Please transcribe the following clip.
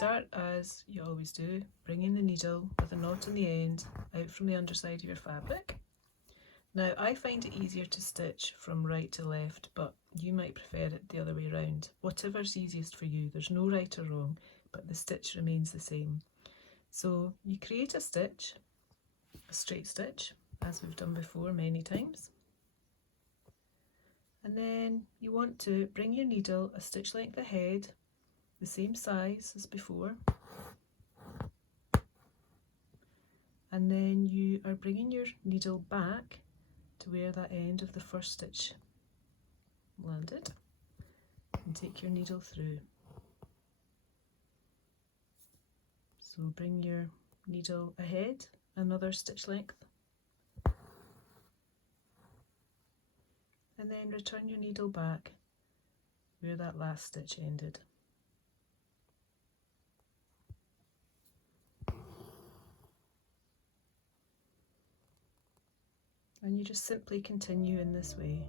start as you always do, bringing the needle with a knot on the end out from the underside of your fabric. Now I find it easier to stitch from right to left, but you might prefer it the other way around. Whatever's easiest for you, there's no right or wrong, but the stitch remains the same. So you create a stitch, a straight stitch, as we've done before many times. And then you want to bring your needle a stitch length ahead, the same size as before. And then you are bringing your needle back to where that end of the first stitch landed, and take your needle through. So bring your needle ahead another stitch length, and then return your needle back where that last stitch ended. And you just simply continue in this way.